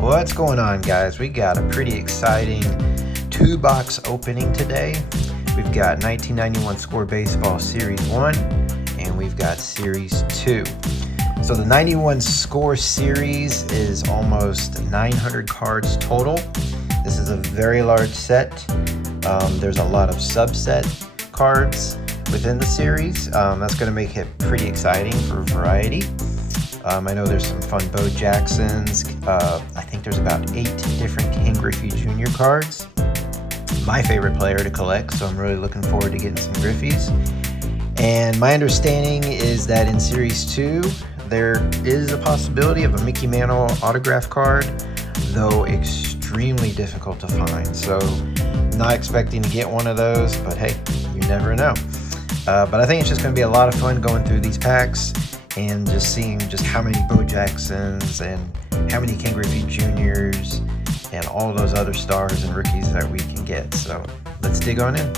What's going on, guys? We got a pretty exciting two-box opening today. We've got 1991 Score Baseball Series 1 and we've got Series 2. So the 91 Score Series is almost 900 cards total. This is a very large set. There's a lot of subset cards within the series. That's going to make it pretty exciting for variety. I know there's some fun Bo Jacksons. I think there's about 8 different Ken Griffey Jr. cards. My favorite player to collect, so I'm really looking forward to getting some Griffeys. And my understanding is that in Series 2, there is a possibility of a Mickey Mantle autograph card, though extremely difficult to find. So not expecting to get one of those, but hey, you never know. But I think it's just going to be a lot of fun going through these packs and just seeing just how many Bo Jacksons and how many Ken Griffey Juniors and all those other stars and rookies that we can get. So let's dig on in.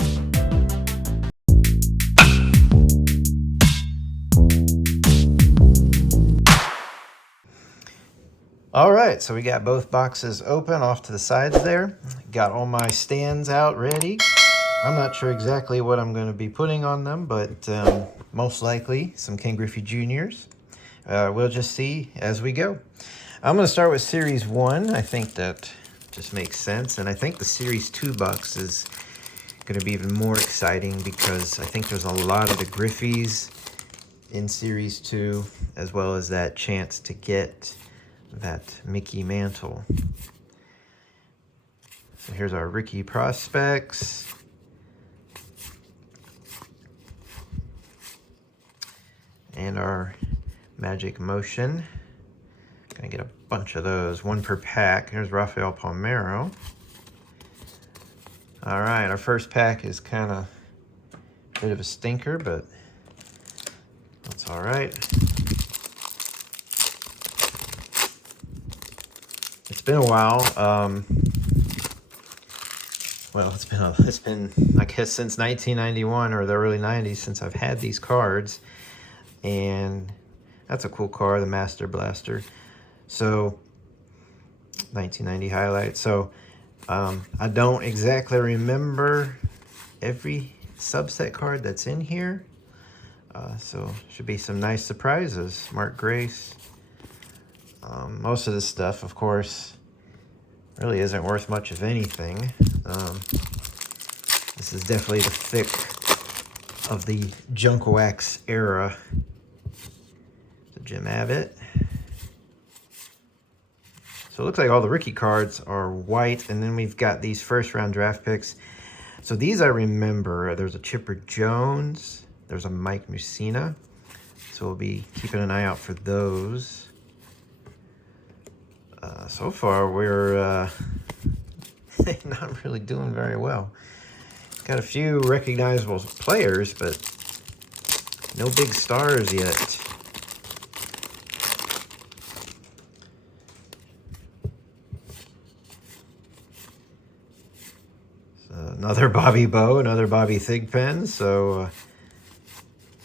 All right, so we got both boxes open off to the sides there. Got all my stands out ready. I'm not sure exactly what I'm going to be putting on them, but most likely some Ken Griffey Juniors. We'll just see as we go. I'm going to start with Series 1. I think that just makes sense. And I think the Series 2 box is going to be even more exciting because I think there's a lot of the Griffeys in Series 2, as well as that chance to get that Mickey Mantle. So here's our rookie prospects. And our Magic Motion. Gonna get a bunch of those, one per pack. Here's Rafael Palmeiro. All right, our first pack is kind of a bit of a stinker, but that's all right. It's been a while. Well, it's been I guess since 1991 or the early 90s since I've had these cards. And that's a cool card, the Master Blaster. So 1990 highlight. So I don't exactly remember every subset card that's in here. So should be some nice surprises. Mark Grace. Most of this stuff, of course, really isn't worth much of anything. This is definitely the thick of the junk wax era. Jim Abbott. So it looks like all the rookie cards are white, and then we've got these first round draft picks. So these I remember. There's a Chipper Jones. There's a Mike Mussina. So we'll be keeping an eye out for those. So far, we're not really doing very well. Got a few recognizable players, but no big stars yet. Another Bobby Bo, another Bobby Thigpen, so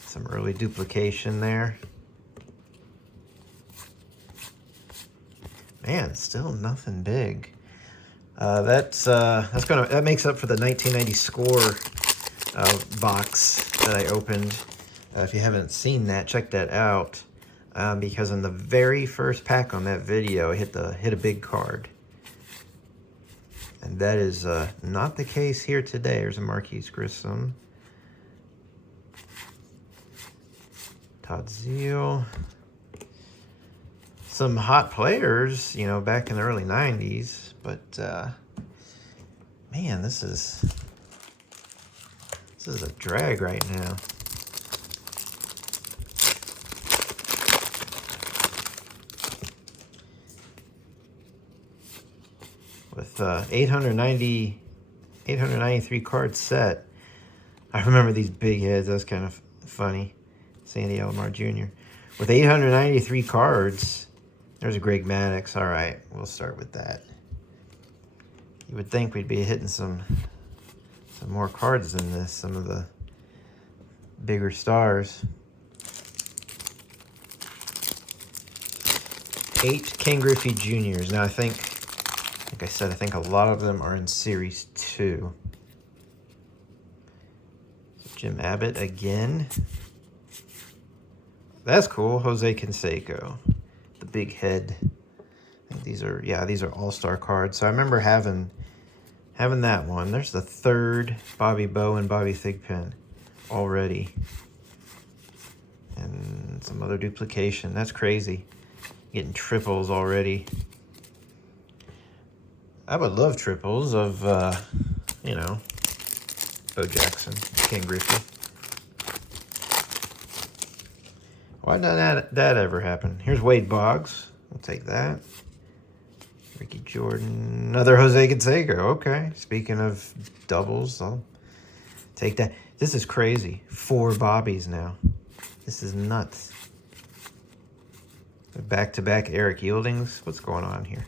some early duplication there. Man, still nothing big. That makes up for the 1990 Score box that I opened. If you haven't seen that, check that out. Because in the very first pack on that video, I hit a big card. And that is not the case here today. There's a Marquise Grissom. Todd Zeal. Some hot players, you know, back in the early 90s. But, man, this is a drag right now. With 893 card set. I remember these big heads. That's kind of funny. Sandy Alomar Jr. With 893 cards, there's a Greg Maddux. All right, we'll start with that. You would think we'd be hitting some more cards than this, some of the bigger stars. 8 Ken Griffey Juniors. Now I think, like I said, I think a lot of them are in Series 2. Jim Abbott again. That's cool. Jose Canseco. The big head. I think these are all-star cards. So I remember having that one. There's the third Bobby Bow and Bobby Thigpen already. And some other duplication. That's crazy. Getting triples already. I would love triples of, you know, Bo Jackson, Ken Griffey. Why did that ever happen? Here's Wade Boggs. We'll take that. Ricky Jordan. Another Jose Canseco. Okay. Speaking of doubles, I'll take that. This is crazy. 4 Bobbies now. This is nuts. Back-to-back Eric Yieldings. What's going on here?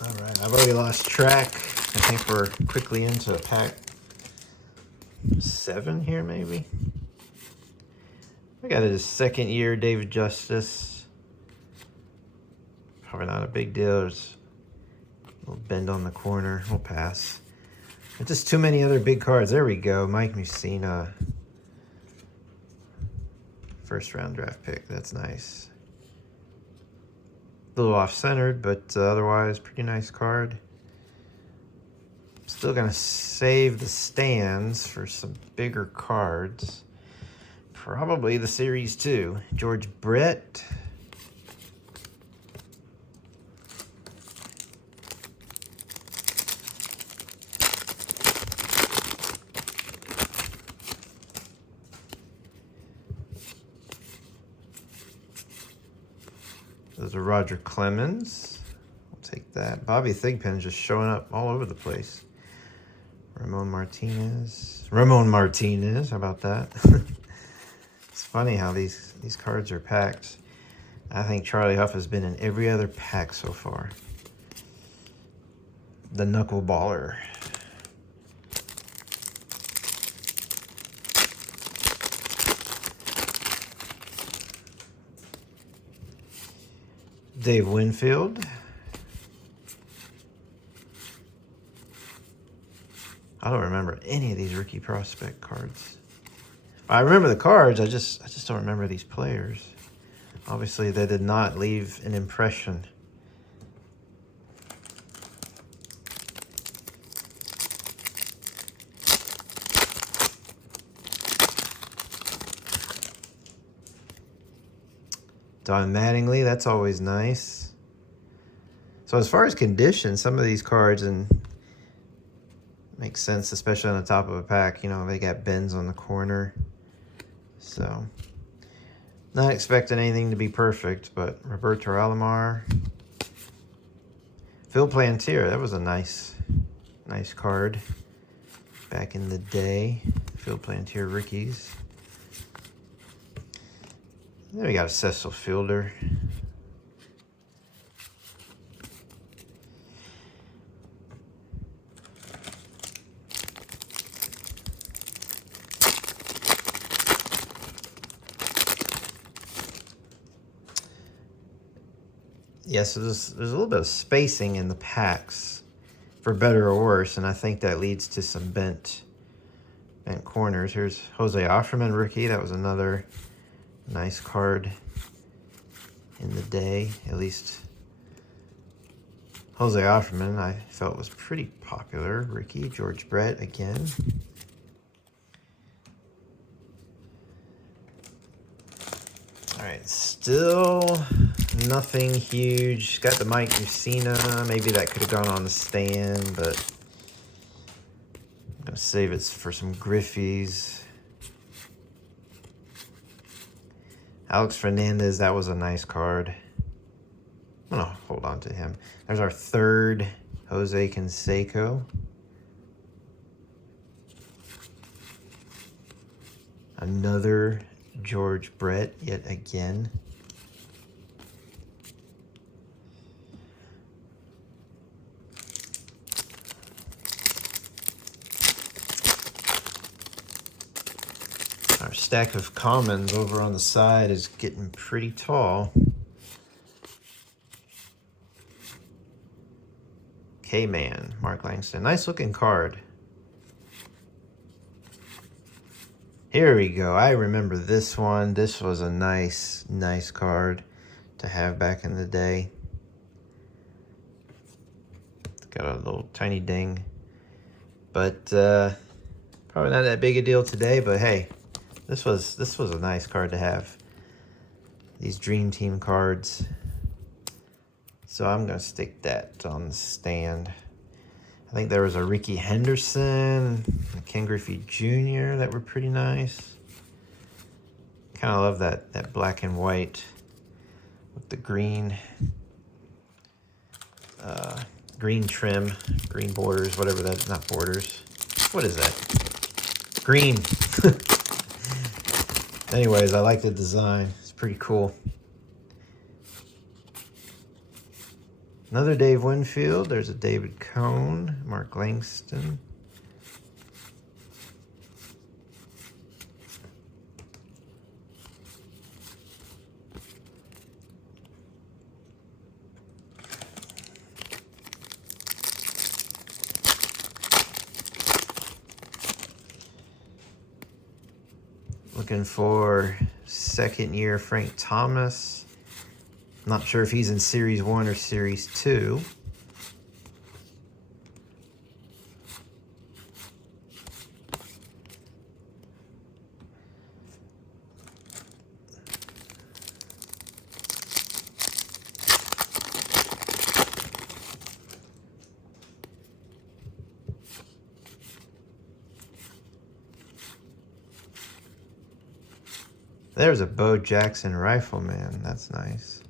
All right, I've already lost track. I think we're quickly into pack 7 here, maybe. I got a second year David Justice. Probably not a big deal. There's a little bend on the corner. We'll pass. There's just too many other big cards. There we go. Mike Mussina. First round draft pick. That's nice. A little off-centered, but otherwise pretty nice card. Still going to save the stands for some bigger cards. Probably the Series 2. George Brett. Those are Roger Clemens. We'll take that. Bobby Thigpen's just showing up all over the place. Ramon Martinez. How about that? It's funny how these cards are packed. I think Charlie Huff has been in every other pack so far. The Knuckleballer. Dave Winfield. I don't remember any of these rookie prospect cards. I remember the cards, I just don't remember these players. Obviously, they did not leave an impression. Don Mattingly, that's always nice. So as far as condition, some of these cards and makes sense, especially on the top of a pack. You know, they got bends on the corner. So not expecting anything to be perfect, but Roberto Alomar. Phil Plantier, that was a nice card back in the day. Phil Plantier rookies. Then we got a Cecil Fielder. Yeah, so there's a little bit of spacing in the packs, for better or worse, and I think that leads to some bent corners. Here's Jose Offerman rookie. That was another nice card in the day. At least Jose Offerman I felt was pretty popular. Ricky, George Brett again. All right, still nothing huge. Got the Mike Mussina. Maybe that could have gone on the stand, but I'm going to save it for some Griffies. Alex Fernandez, that was a nice card. I'm going to hold on to him. There's our third Jose Canseco. Another George Brett yet again. Our stack of commons over on the side is getting pretty tall. K-Man, Mark Langston. Nice looking card. Here we go. I remember this one. This was a nice card to have back in the day. It's got a little tiny ding. But probably not that big a deal today, but hey, this was a nice card to have. These Dream Team cards. So I'm gonna stick that on the stand. I think there was a Ricky Henderson, a Ken Griffey Jr. that were pretty nice. Kind of love that black and white with the green green trim, green borders, whatever that is. Not borders. What is that? Green. Anyways, I like the design. It's pretty cool. Another Dave Winfield. There's a David Cone, Mark Langston. Looking for second year Frank Thomas. Not sure if he's in Series 1 or Series 2. There's a Bo Jackson Rifleman. That's nice.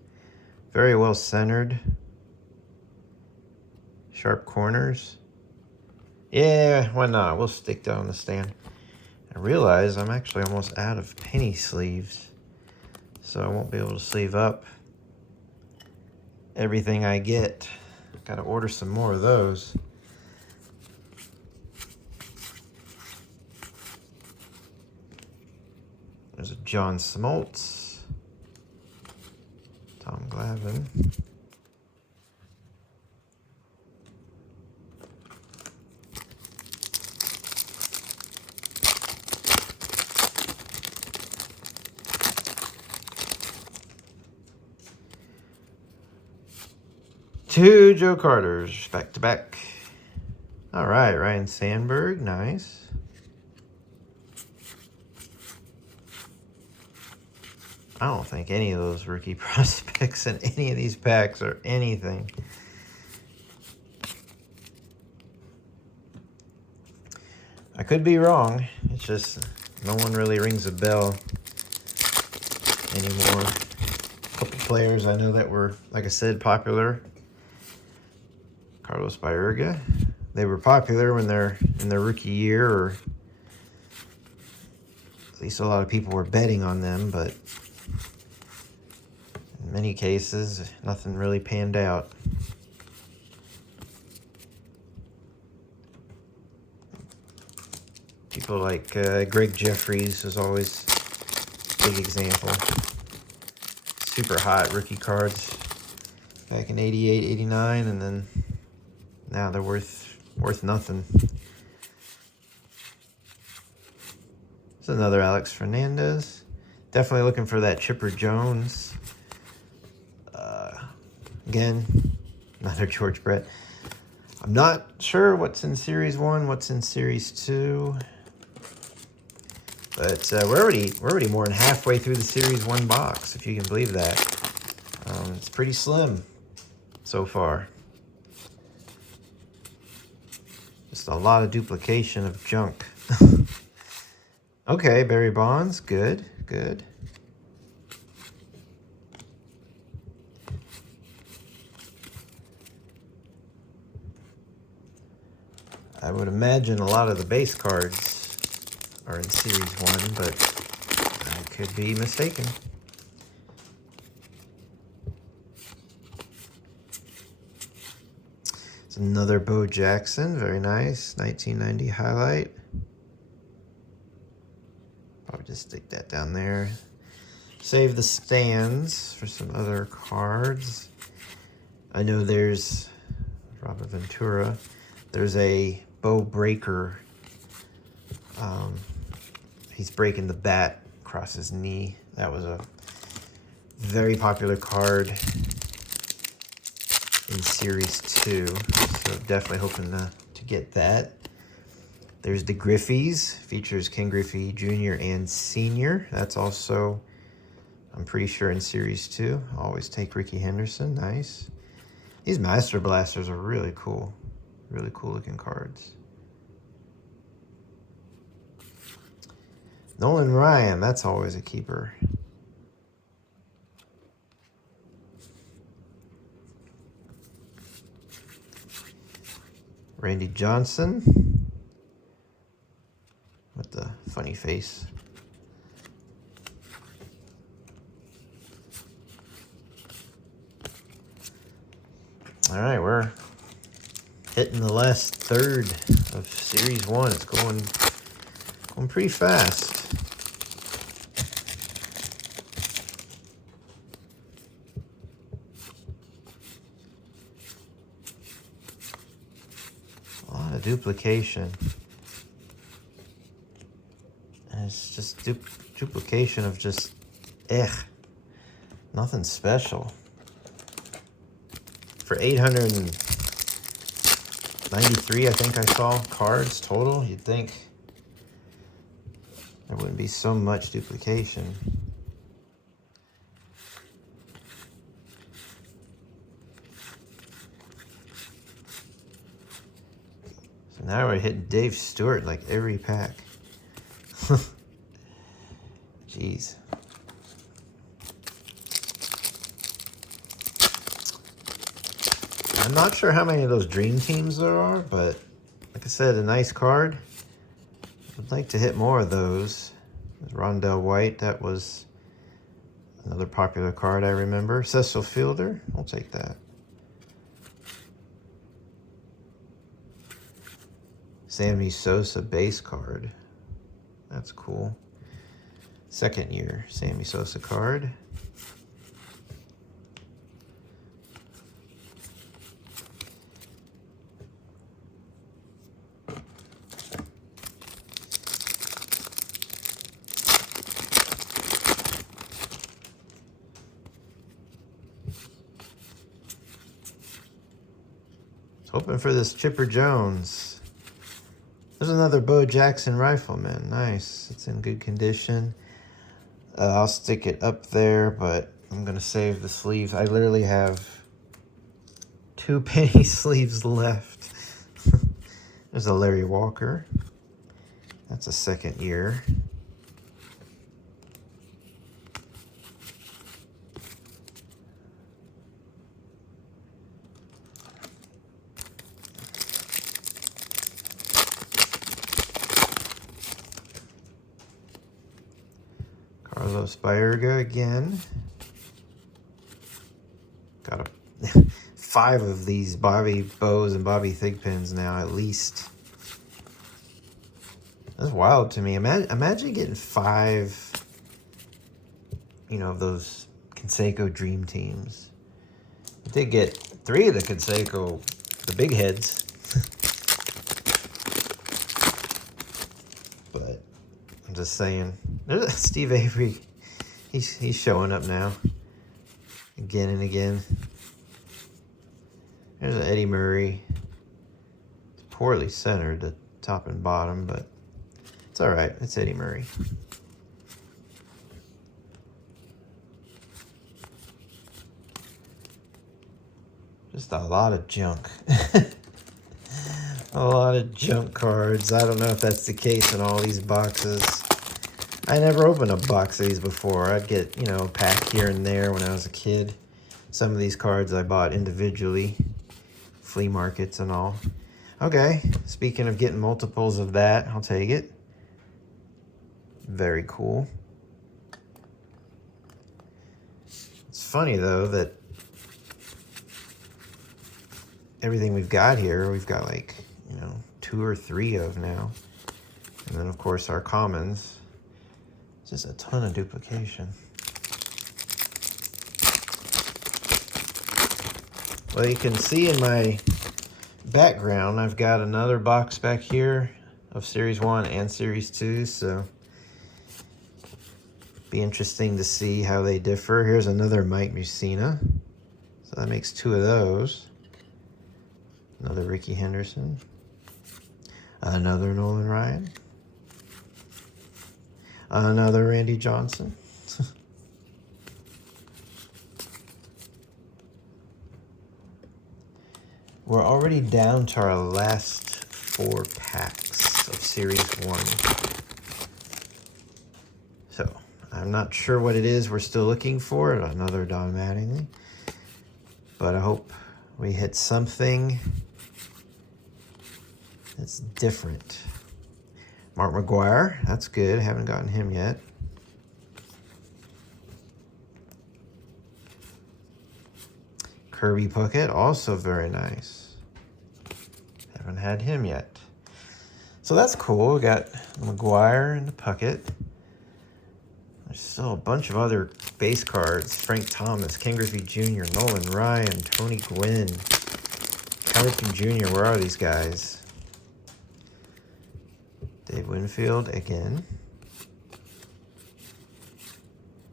Very well centered. Sharp corners. Yeah, why not? We'll stick that on the stand. I realize I'm actually almost out of penny sleeves, so I won't be able to sleeve up everything I get. Got to order some more of those. There's a John Smoltz, Tom Glavine. Two Joe Carters, back to back. All right, Ryan Sandberg, nice. I don't think any of those rookie prospects in any of these packs are anything. I could be wrong. It's just no one really rings a bell anymore. A couple players I know that were, like I said, popular. Carlos Baerga. They were popular when they're in their rookie year, or at least a lot of people were betting on them, but in many cases, nothing really panned out. People like Greg Jeffries was always a big example. Super hot rookie cards back in 88, 89, and then now they're worth nothing. It's another Alex Fernandez. Definitely looking for that Chipper Jones. Again, another George Brett. I'm not sure what's in Series 1, what's in Series 2. But we're already more than halfway through the Series 1 box, if you can believe that. It's pretty slim so far. Just a lot of duplication of junk. Okay, Barry Bonds, good. I would imagine a lot of the base cards are in Series 1, but I could be mistaken. It's another Bo Jackson, very nice, 1990 highlight. Probably just stick that down there. Save the stands for some other cards. I know there's Robert Ventura. There's a Bo Breaker. He's breaking the bat across his knee. That was a very popular card in Series 2. So definitely hoping to get that. There's the Griffies. Features Ken Griffey Jr. and Sr. That's also, I'm pretty sure, in Series 2. Always take Ricky Henderson. Nice. These Master Blasters are really cool. Really cool looking cards. Nolan Ryan, that's always a keeper. Randy Johnson with the funny face. All right, we're hitting the last third of Series 1. It's going pretty fast. A lot of duplication. And it's just duplication of just, nothing special. For 893, I think I saw cards total. You'd think there wouldn't be so much duplication. So now we're hitting Dave Stewart like every pack. Jeez. I'm not sure how many of those dream teams there are, but like I said, a nice card. I'd like to hit more of those. Rondell White, that was another popular card I remember. Cecil Fielder, I'll take that. Sammy Sosa base card. That's cool. Second year Sammy Sosa card. Hoping for this Chipper Jones. There's another Bo Jackson Rifleman. Nice. It's in good condition. I'll stick it up there, but I'm going to save the sleeves. I literally have 2 penny sleeves left. There's a Larry Walker. That's a second year. Carlos Baerga again. Got 5 of these Bobby Bows and Bobby Thigpens now, at least. That's wild to me. Imagine getting 5, of those Canseco Dream Teams. I did get 3 of the Canseco, the big heads. But I'm just saying. There's Steve Avery. He's showing up now. Again and again. There's an Eddie Murray. It's poorly centered, the top and bottom, but it's all right. It's Eddie Murray. Just a lot of junk. A lot of junk cards. I don't know if that's the case in all these boxes. I never opened a box of these before. I'd get, a pack here and there when I was a kid. Some of these cards I bought individually. Flea markets and all. Okay, speaking of getting multiples of that, I'll take it. Very cool. It's funny, though, that everything we've got here, we've got like, 2 or 3 of now. And then, of course, our commons. Just a ton of duplication. Well, you can see in my background, I've got another box back here of Series 1 and Series 2, so be interesting to see how they differ. Here's another Mike Mussina, so that makes 2 of those. Another Ricky Henderson, another Nolan Ryan, another Randy Johnson. We're already down to our last 4 packs of Series 1. So, I'm not sure what it is we're still looking for. Another Don Mattingly. But I hope we hit something that's different. Mark McGuire, that's good. Haven't gotten him yet. Kirby Puckett, also very nice. Haven't had him yet. So that's cool. We got McGuire and the Puckett. There's still a bunch of other base cards. Frank Thomas, Ken Griffey Jr., Nolan Ryan, Tony Gwynn, Ken Griffey Jr. Where are these guys? Dave Winfield again.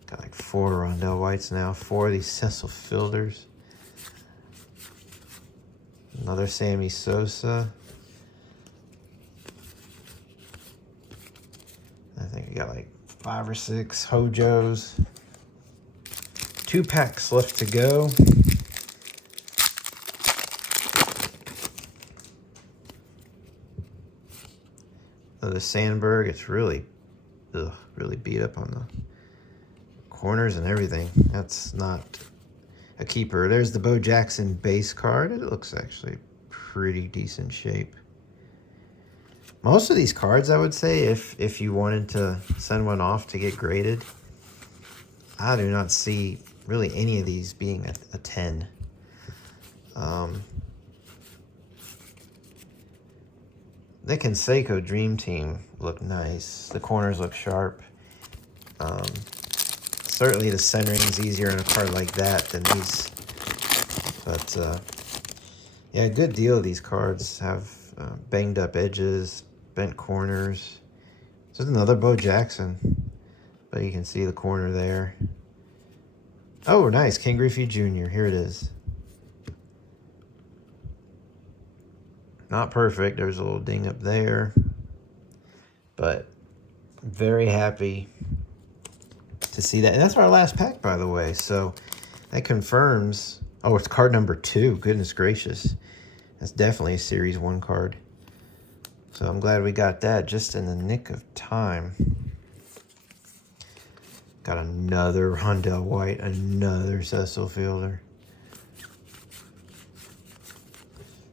Got like 4 Rondell Whites now. 4 of these Cecil Fielders. Another Sammy Sosa. I think we got like 5 or 6 Hojos. 2 packs left to go. The Sandberg, it's really beat up on the corners and everything. That's not a keeper. There's the Bo Jackson base card. It looks actually pretty decent shape. Most of these cards, I would say, if you wanted to send one off to get graded, I do not see really any of these being a 10. The Canseco Dream Team look nice. The corners look sharp. Certainly the centering is easier in a card like that than these. But, yeah, a good deal of these cards have banged up edges, bent corners. This is another Bo Jackson. But you can see the corner there. Oh, nice. Ken Griffey Jr. Here it is. Not perfect. There's a little ding up there. But very happy to see that. And that's our last pack, by the way. So that confirms. Oh, it's card number 2. Goodness gracious. That's definitely a Series 1 card. So I'm glad we got that just in the nick of time. Got another Rondell White, another Cecil Fielder.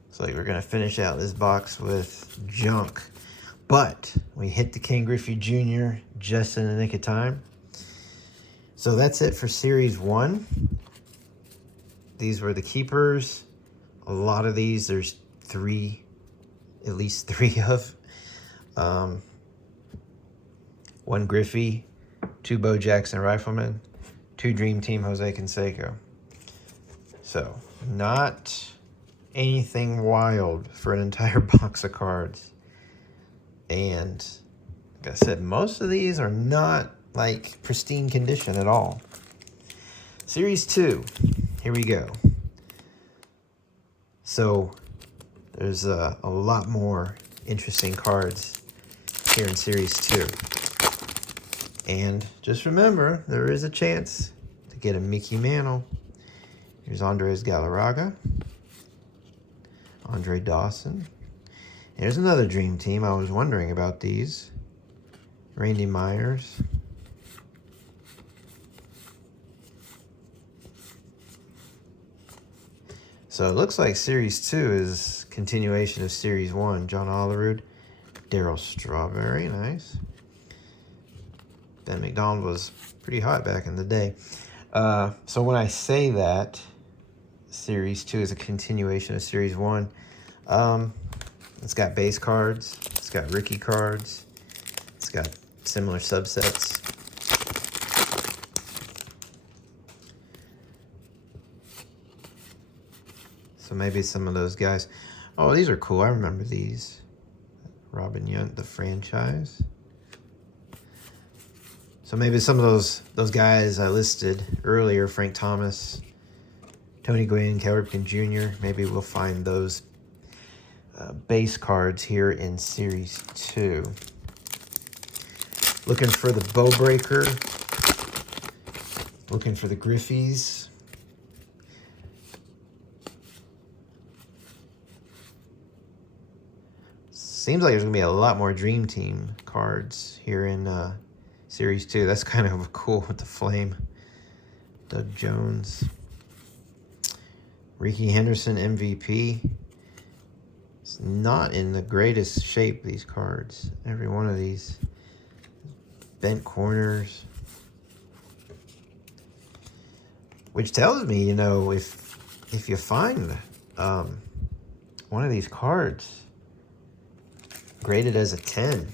Looks like we're going to finish out this box with junk. But we hit the Ken Griffey Jr. just in the nick of time. So that's it for Series 1. These were the keepers. A lot of these, there's at least three of. 1 Griffey, 2 Bo Jackson Rifleman, 2 Dream Team Jose Canseco. So, not anything wild for an entire box of cards. And, like I said, most of these are not like pristine condition at all. Series 2, here we go. So there's a lot more interesting cards here in Series 2. And just remember, there is a chance to get a Mickey Mantle. Here's Andres Galarraga, Andre Dawson. Here's another Dream Team. I was wondering about these. Randy Myers. So it looks like Series 2 is continuation of Series 1. John Olerud, Darryl Strawberry, nice. Ben McDonald was pretty hot back in the day. So when I say that Series 2 is a continuation of Series 1, it's got base cards, it's got rookie cards, it's got similar subsets. So maybe some of those guys. Oh, these are cool. I remember these. Robin Yount, the franchise. So maybe some of those guys I listed earlier, Frank Thomas, Tony Gwynn, Ken Griffey Jr., maybe we'll find those base cards here in Series 2. Looking for the Bow Breaker. Looking for the Griffies. Seems like there's going to be a lot more Dream Team cards here in Series 2. That's kind of cool with the flame. Doug Jones. Ricky Henderson, MVP. It's not in the greatest shape, these cards. Every one of these. Bent corners. Which tells me, you know, if you find one of these cards graded as a 10,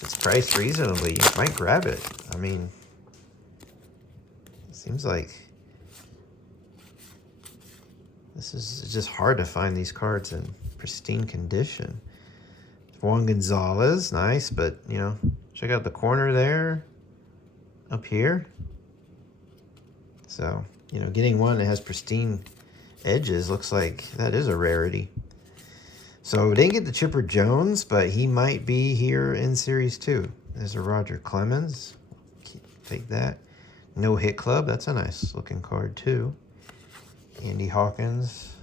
it's priced reasonably, you might grab it. I mean, it seems like this is just hard to find these cards in pristine condition. Juan Gonzalez, nice, but, you know, check out the corner there, up here. So, you know, getting one that has pristine edges looks like that is a rarity. So, we didn't get the Chipper Jones, but he might be here in Series 2. There's a Roger Clemens. Take that. No Hit Club. That's a nice looking card, too. Andy Hawkins.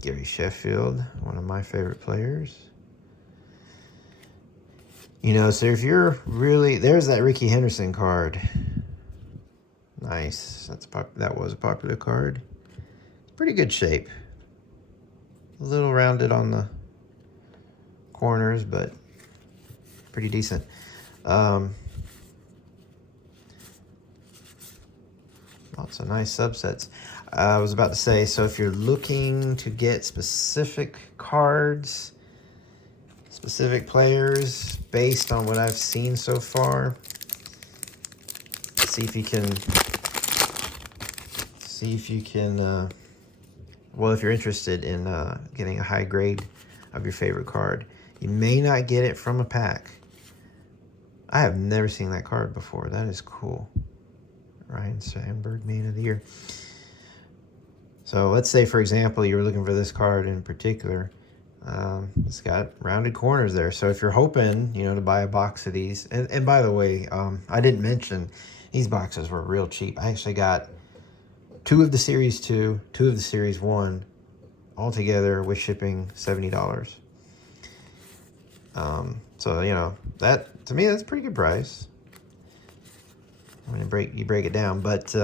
Gary Sheffield, one of my favorite players. You know, so if you're really... There's that Ricky Henderson card. Nice. That was a popular card. Pretty good shape. A little rounded on the corners, but pretty decent. Lots of nice subsets. I was about to say, so if you're looking to get specific cards, specific players, based on what I've seen so far, see if you can, well, if you're interested in getting a high grade of your favorite card, you may not get it from a pack. I have never seen that card before. That is cool. Ryan Sandberg, Man of the Year. So let's say, for example, you were looking for this card in particular. It's got rounded corners there. So if you're hoping, you know, to buy a box of these, and by the way, I didn't mention these boxes were real cheap. I actually got 2 of the Series 2, 2 of the Series 1, all together with shipping $70. So, you know, that, to me, that's a pretty good price. I'm going to break it down, but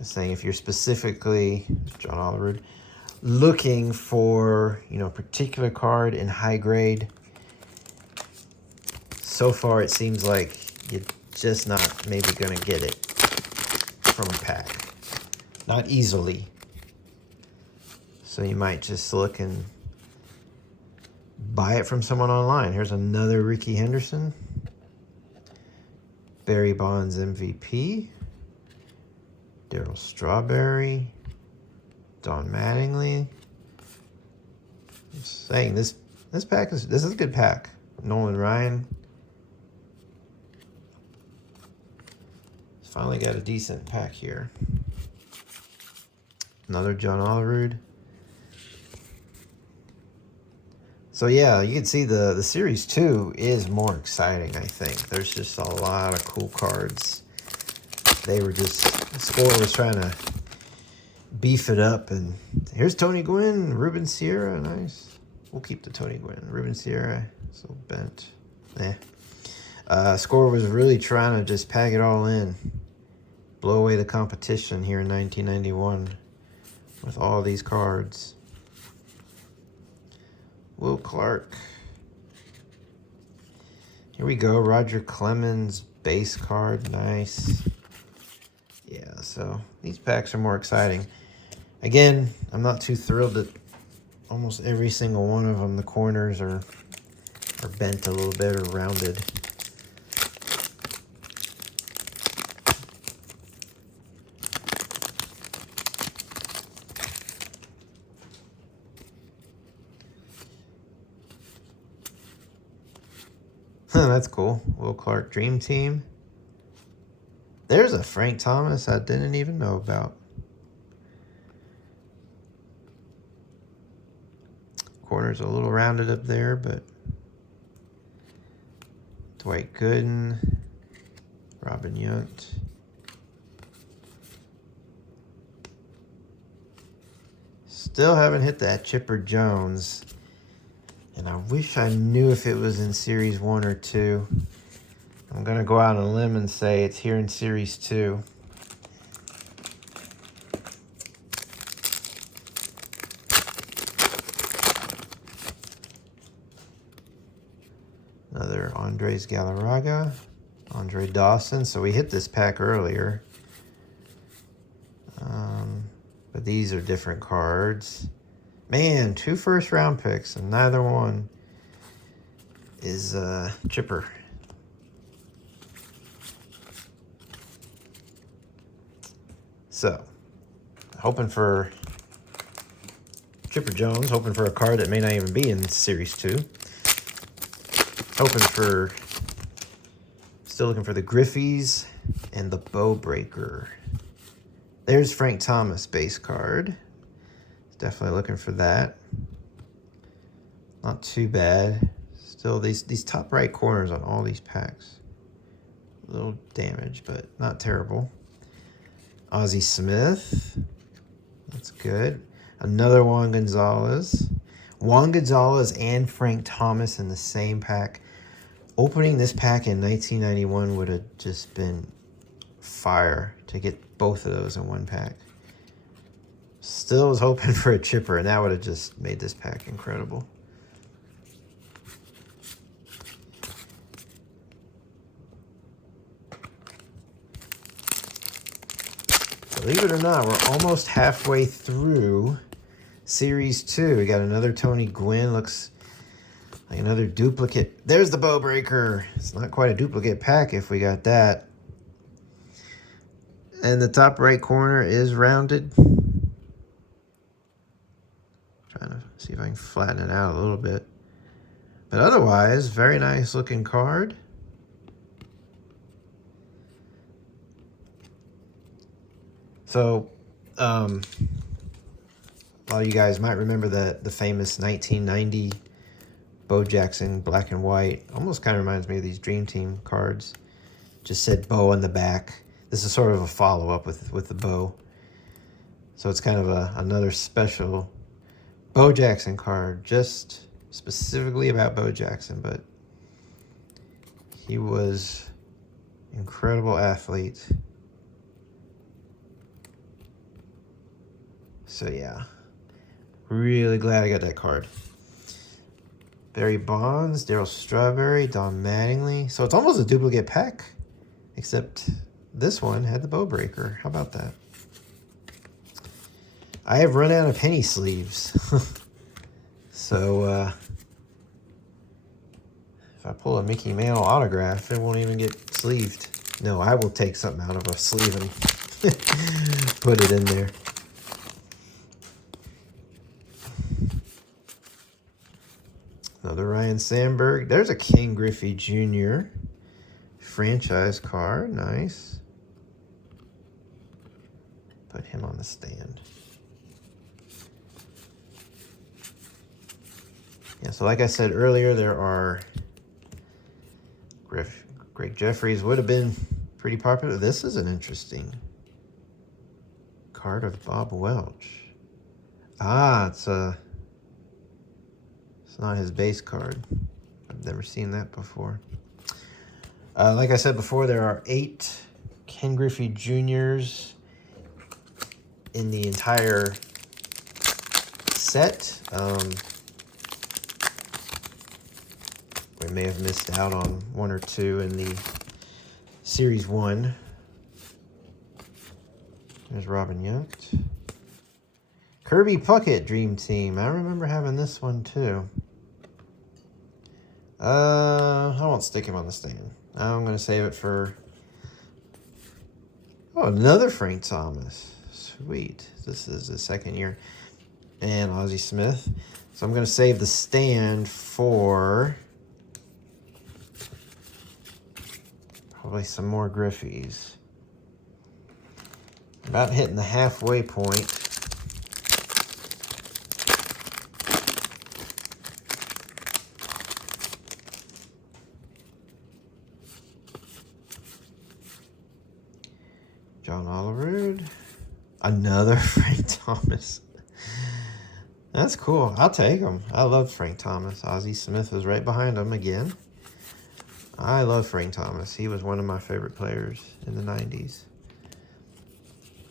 saying if you're specifically, John Oliver, looking for, you know, a particular card in high grade, so far it seems like you're just not maybe going to get it from a pack. Not easily. So you might just look and buy it from someone online. Here's another Ricky Henderson. Barry Bonds MVP. Darryl Strawberry, Don Mattingly. I'm saying this pack is a good pack. Nolan Ryan. Finally got a decent pack here. Another John Olerud. So yeah, you can see the Series 2 is more exciting, I think. There's just a lot of cool cards. They were just, the Score was trying to beef it up. And here's Tony Gwynn, Ruben Sierra, nice. We'll keep the Tony Gwynn. Ruben Sierra, so bent. Score was really trying to just pack it all in. Blow away the competition here in 1991 with all these cards. Will Clark. Here we go, Roger Clemens base card, nice. Yeah, so these packs are more exciting. Again, I'm not too thrilled that almost every single one of them, the corners are bent a little bit or rounded. That's cool. Will Clark Dream Team. There's a Frank Thomas I didn't even know about. Corner's a little rounded up there, but Dwight Gooden, Robin Yount. Still haven't hit that Chipper Jones. And I wish I knew if it was in Series 1 or 2. I'm going to go out on a limb and say it's here in Series 2. Another Andres Galarraga, Andre Dawson. So we hit this pack earlier. But these are different cards. Man, 2 first-round picks, and neither one is Chipper. So, hoping for Chipper Jones, hoping for a card that may not even be in Series 2. Hoping for, still looking for the Griffeys and the Bow Breaker. There's Frank Thomas base card. Definitely looking for that. Not too bad. Still, these top right corners on all these packs. A little damage, but not terrible. Ozzie Smith. That's good. Another Juan Gonzalez. Juan Gonzalez and Frank Thomas in the same pack. Opening this pack in 1991 would have just been fire to get both of those in one pack. Still was hoping for a Chipper, and that would have just made this pack incredible. Believe it or not, we're almost halfway through Series 2. We got another Tony Gwynn. Looks like another duplicate. There's the Bow Breaker. It's not quite a duplicate pack if we got that. And the top right corner is rounded. Trying to see if I can flatten it out a little bit. But otherwise, very nice looking card. So, a lot of you guys might remember the famous 1990 Bo Jackson black and white. Almost kind of reminds me of these Dream Team cards. Just said Bo on the back. This is sort of a follow-up with the Bo. So it's kind of another special Bo Jackson card, just specifically about Bo Jackson, but he was an incredible athlete. So yeah, really glad I got that card. Barry Bonds, Darryl Strawberry, Don Mattingly. So it's almost a duplicate pack, except this one had the Bow Breaker. How about that? I have run out of penny sleeves. So if I pull a Mickey Mantle autograph, it won't even get sleeved. No, I will take something out of a sleeve and put it in there. Another Ryan Sandberg. There's a Ken Griffey Jr. franchise card. Nice. Put him on the stand. Yeah, so like I said earlier, there are Greg Jeffries would have been pretty popular. This is an interesting card of Bob Welch. It's not his base card. I've never seen that before. Like I said before, there are 8 Ken Griffey Jr.'s in the entire set. We may have missed out on 1 or 2 in the Series 1. There's Robin Yount. Kirby Puckett Dream Team. I remember having this one too. I won't stick him on the stand. I'm going to save it for... Oh, another Frank Thomas. Sweet. This is the second year. And Ozzie Smith. So I'm going to save the stand for... probably some more Griffies. About hitting the halfway point. John Olerud. Another Frank Thomas. That's cool. I'll take him. I love Frank Thomas. Ozzie Smith was right behind him again. I love Frank Thomas. He was one of my favorite players in the 90s.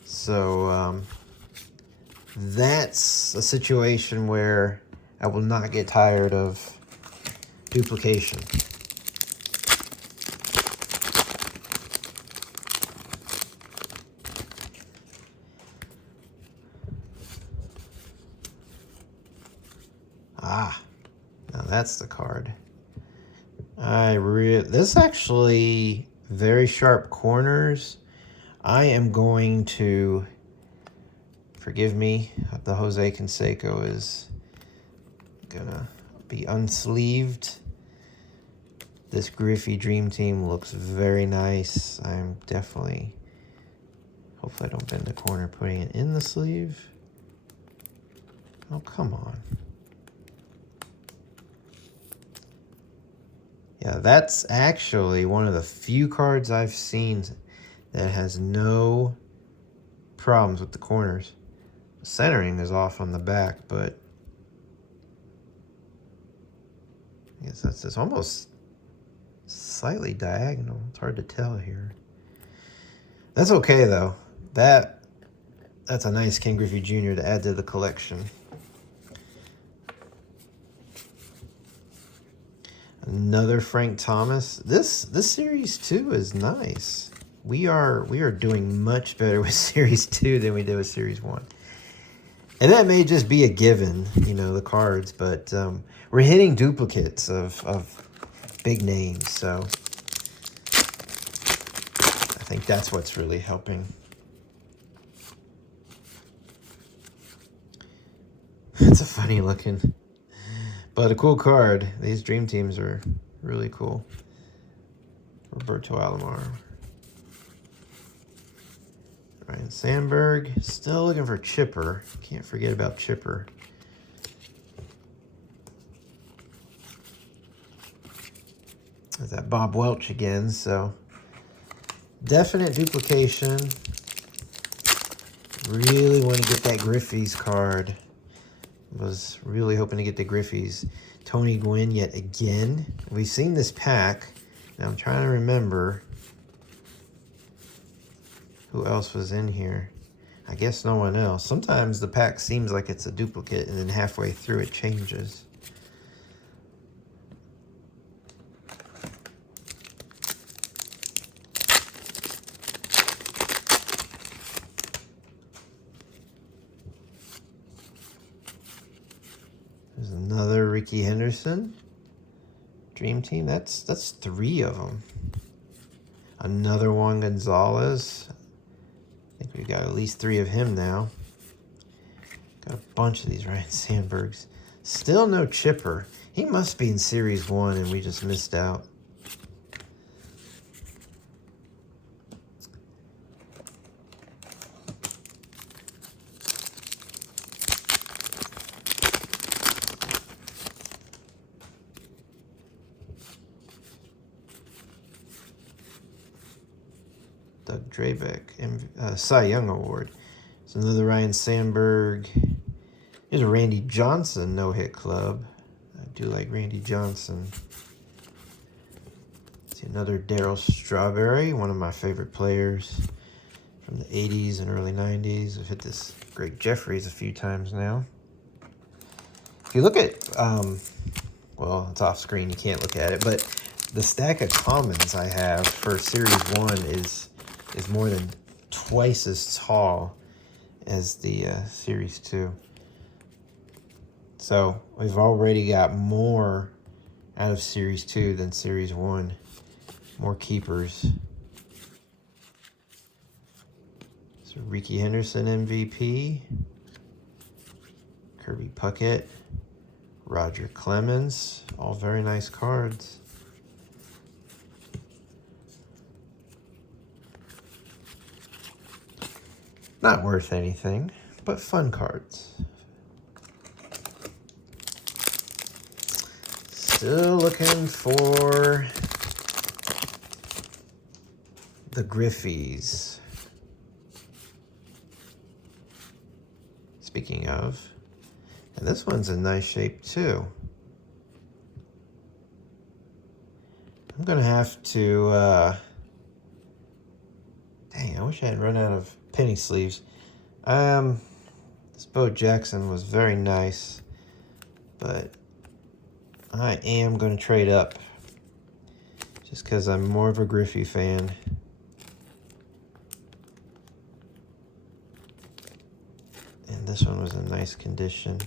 So that's a situation where I will not get tired of duplication. Ah, now that's the card. This actually very sharp corners. I am going to, forgive me, the Jose Canseco is gonna be unsleeved. This Griffey Dream Team looks very nice. I'm definitely, hopefully I don't bend the corner putting it in the sleeve. Oh, come on. Yeah, that's actually one of the few cards I've seen that has no problems with the corners. Centering is off on the back, but I guess that's just almost slightly diagonal. It's hard to tell here. That's okay, though. That's a nice Ken Griffey Jr. to add to the collection. Another Frank Thomas. This series 2 is nice. We are doing much better with series 2 than we did with series 1. And that may just be a given, you know, the cards, but we're hitting duplicates of big names, so I think that's what's really helping. It's a funny looking, but a cool card. These Dream Teams are really cool. Roberto Alomar. Ryan Sandberg. Still looking for Chipper. Can't forget about Chipper. There's that Bob Welch again, so definite duplication. Really want to get that Griffey's card. Was really hoping to get the Griffies. Tony Gwynn yet again. We've seen this pack. Now I'm trying to remember who else was in here. I guess no one else. Sometimes the pack seems like it's a duplicate and then halfway through it changes. There's another Ricky Henderson Dream Team. That's 3 of them. Another Juan Gonzalez. I think we've got at least 3 of him now. Got a bunch of these Ryan Sandbergs. Still no Chipper. He must be in Series 1 and we just missed out. Doug Drabeck, Cy Young Award. It's another Ryan Sandberg. Here's a Randy Johnson no-hit club. I do like Randy Johnson. See another Darryl Strawberry, one of my favorite players from the 80s and early 90s. I've hit this Greg Jeffries a few times now. If you look at, well, it's off screen, you can't look at it, but the stack of commons I have for Series 1 is more than twice as tall as the Series 2. So we've already got more out of Series 2 than Series 1. More keepers. So Ricky Henderson MVP. Kirby Puckett. Roger Clemens. All very nice cards. Not worth anything, but fun cards. Still looking for the Griffies. Speaking of, and this one's in nice shape too. I'm gonna have to, dang, I wish I hadn't run out of penny sleeves. This Bo Jackson was very nice, but I am going to trade up just because I'm more of a Griffey fan. And this one was in nice condition.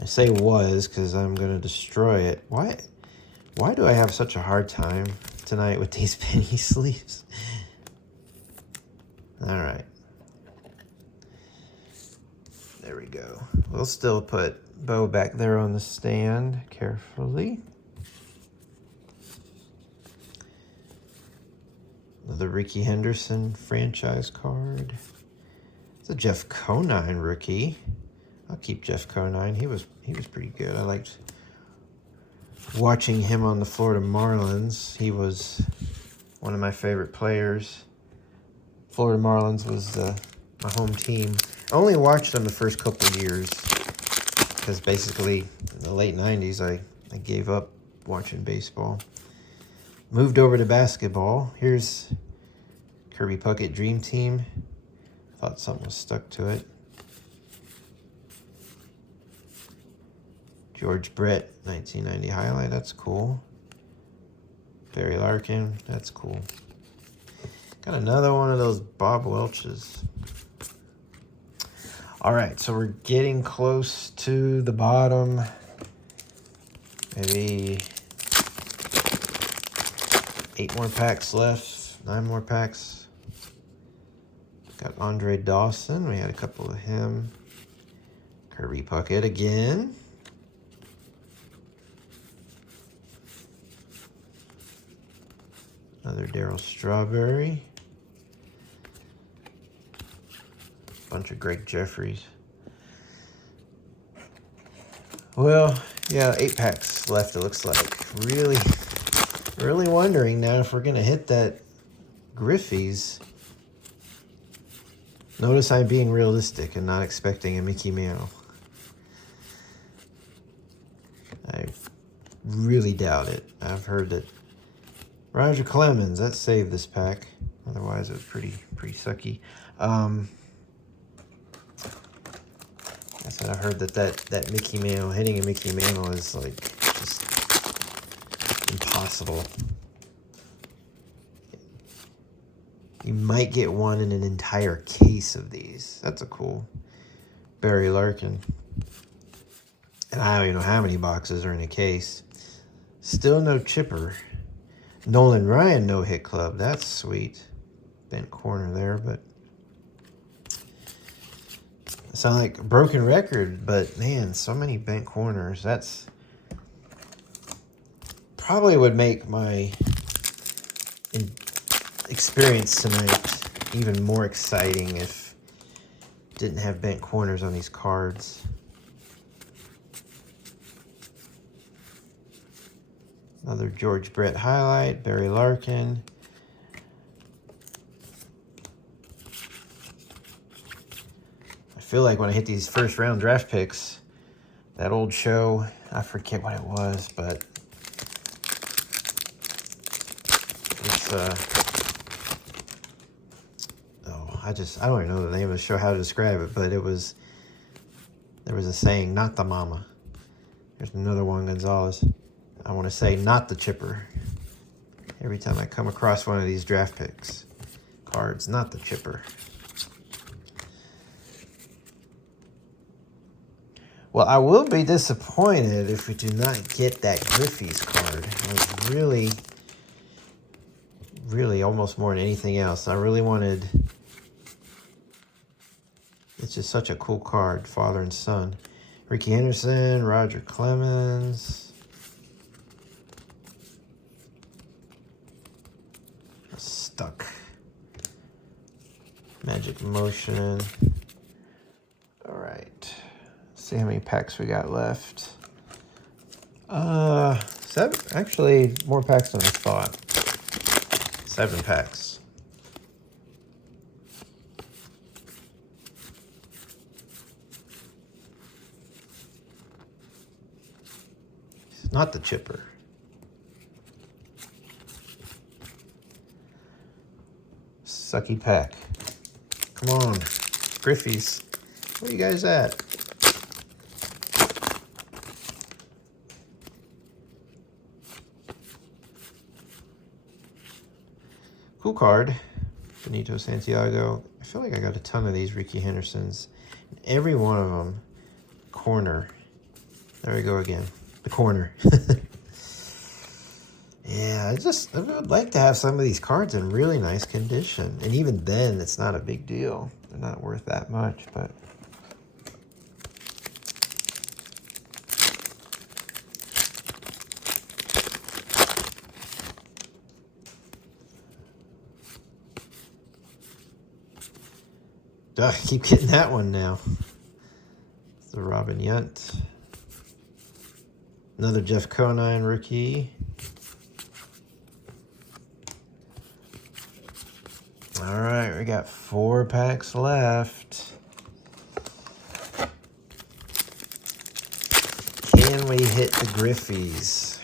I say was because I'm going to destroy it. Why do I have such a hard time tonight with these penny sleeves? All right. There we go. We'll still put Bo back there on the stand carefully. The Ricky Henderson franchise card. It's a Jeff Conine rookie. I'll keep Jeff Conine. He was pretty good. I liked watching him on the Florida Marlins. He was one of my favorite players. Florida Marlins was my home team. I only watched them the first couple of years because basically in the late 90s I gave up watching baseball. Moved over to basketball. Here's Kirby Puckett Dream Team. Thought something was stuck to it. George Brett 1990 highlight. That's cool. Barry Larkin. That's cool. Got another one of those Bob Welches. All right, so we're getting close to the bottom. Maybe 8 more packs left, 9 more packs. Got Andre Dawson. We had a couple of him. Kirby Puckett again. Another Darryl Strawberry. Bunch of Greg Jeffries. Well, yeah, 8 packs left, it looks like. Really wondering now if we're going to hit that Griffies. Notice I'm being realistic and not expecting a Mickey Mantle. I really doubt it. I've heard that Roger Clemens, that saved this pack. Otherwise, it was pretty sucky. I said I heard that Mickey Mantle, hitting a Mickey Mantle is like just impossible. You might get one in an entire case of these. That's a cool Barry Larkin. And I don't even know how many boxes are in a case. Still no chipper. Nolan Ryan no hit club. That's sweet. Bent corner there, but sound like a broken record, but man, so many bent corners. That's probably would make my experience tonight even more exciting if didn't have bent corners on these cards. Another George Brett highlight, Barry Larkin. I feel like when I hit these first round draft picks, that old show, I forget what it was, but it's I don't even know the name of the show, how to describe it, but there was a saying, not the mama. There's another Juan Gonzalez. I want to say, not the chipper. Every time I come across one of these draft picks cards, not the chipper. Well, I will be disappointed if we do not get that Griffey's card. I was really almost more than anything else. I really wanted... It's just such a cool card, father and son. Ricky Henderson, Roger Clemens. Stuck. Magic Motion. All right. See how many packs we got left. 7. Actually, more packs than I thought. 7 packs. Not the chipper. Sucky pack. Come on, Griffey's. Where you guys at? Cool card. Benito Santiago. I feel like I got a ton of these Ricky Hendersons. Every one of them, corner. There we go again. The corner. Yeah, I would like to have some of these cards in really nice condition. And even then, it's not a big deal. They're not worth that much, but... I keep getting that one now. It's the Robin Yount. Another Jeff Conine rookie. All right, we got 4 packs left. Can we hit the Griffies?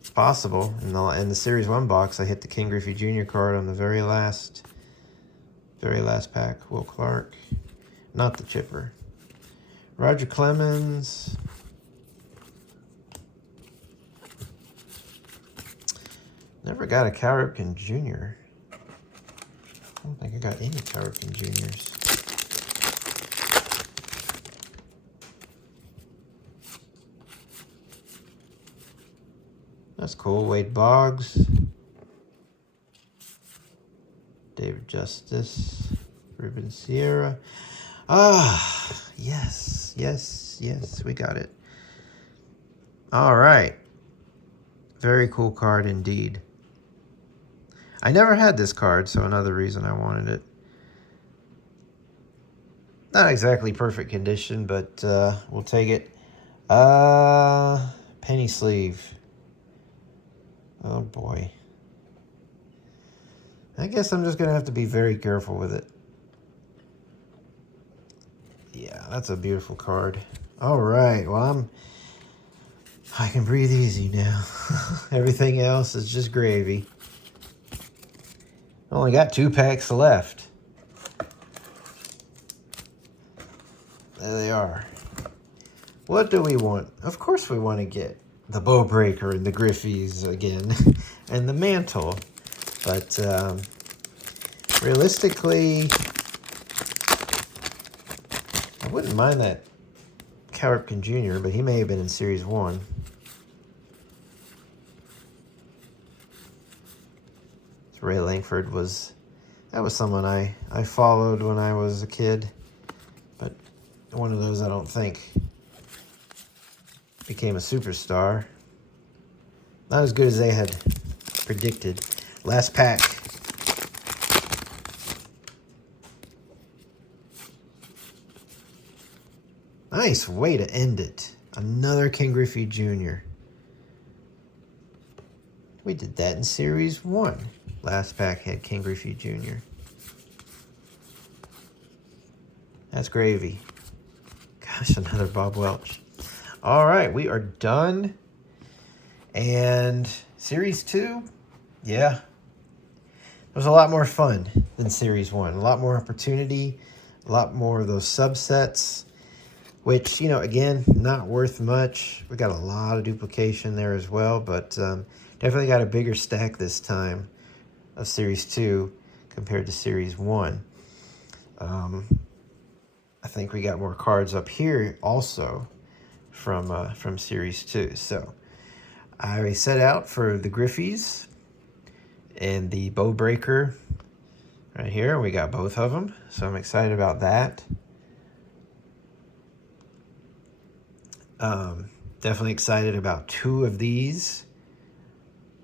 It's possible. In the Series 1 box, I hit the Ken Griffey Jr. card on the very last pack. Will Clark. Not the chipper. Roger Clemens. Never got a Cal Ripken Jr. I don't think I got any Cal Ripken Juniors. That's cool. Wade Boggs. David Justice. Ruben Sierra. Ah, yes, yes, yes. We got it. All right. Very cool card indeed. I never had this card, so another reason I wanted it. Not exactly perfect condition, but we'll take it. Penny sleeve. Oh boy. I guess I'm just going to have to be very careful with it. Yeah, that's a beautiful card. All right, well, I can breathe easy now. Everything else is just gravy. Only got 2 packs left. There they are. What do we want? Of course we want to get the Bow Breaker and the Griffies again. And the Mantle. But realistically, I wouldn't mind that Cal Ripken Jr., but he may have been in Series 1. Ray Langford was someone I followed when I was a kid, but one of those I don't think became a superstar. Not as good as they had predicted. Last pack. Nice way to end it. Another Ken Griffey Jr. We did that in Series 1. Last pack had Ken Griffey Jr. That's gravy. Gosh, another Bob Welch. All right, we are done. And Series 2, yeah. It was a lot more fun than Series 1. A lot more opportunity. A lot more of those subsets. Which, you know, again, not worth much. We got a lot of duplication there as well. But definitely got a bigger stack this time of Series 2 compared to Series 1. I think we got more cards up here also from Series 2. So I set out for the Griffeys and the Bow Breaker right here. We got both of them, so I'm excited about that. Definitely excited about 2 of these.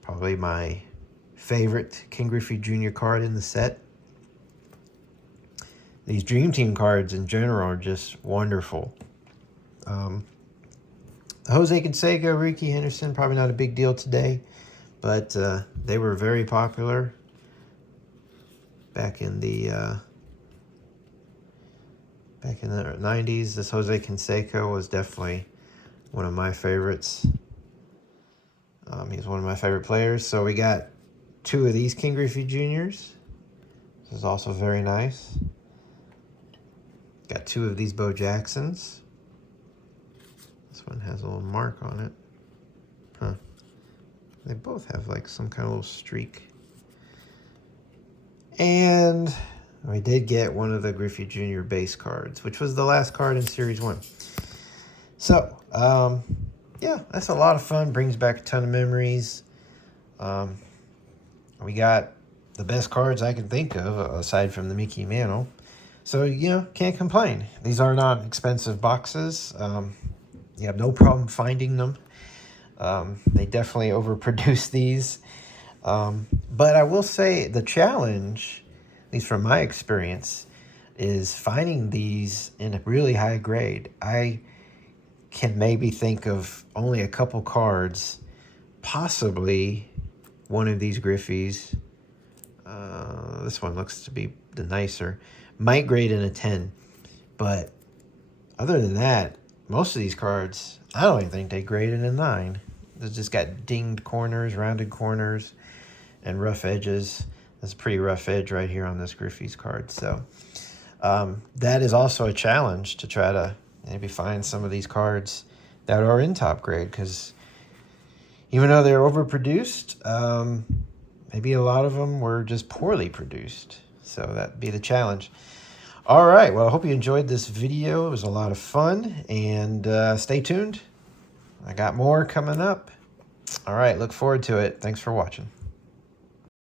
Probably my favorite Ken Griffey Jr. card in the set. These Dream Team cards in general are just wonderful. Jose Canseco, Ricky Henderson, probably not a big deal today, but they were very popular back in the 90s. This Jose Canseco was definitely one of my favorites. He's one of my favorite players. So we got 2 of these Ken Griffey Juniors. This is also very nice. Got 2 of these Bo Jacksons. This one has a little mark on it. Huh. They both have like some kind of little streak. And we did get one of the Griffey Jr. base cards, which was the last card in Series 1. So, yeah, that's a lot of fun. Brings back a ton of memories. We got the best cards I can think of, aside from the Mickey Mantle. So, you know, can't complain. These are not expensive boxes. You have no problem finding them. They definitely overproduce these. But I will say the challenge, at least from my experience, is finding these in a really high grade. I can maybe think of only a couple cards, possibly one of these Griffies. This one looks to be the nicer. Might grade in a 10, but other than that, most of these cards, I don't even think they grade in a 9. They just got dinged corners, rounded corners, and rough edges. That's a pretty rough edge right here on this Griffey's card. So that is also a challenge to try to maybe find some of these cards that are in top grade, because even though they're overproduced, maybe a lot of them were just poorly produced. So that'd be the challenge. All right, well, I hope you enjoyed this video. It was a lot of fun, and stay tuned. I got more coming up. All right, look forward to it. Thanks for watching.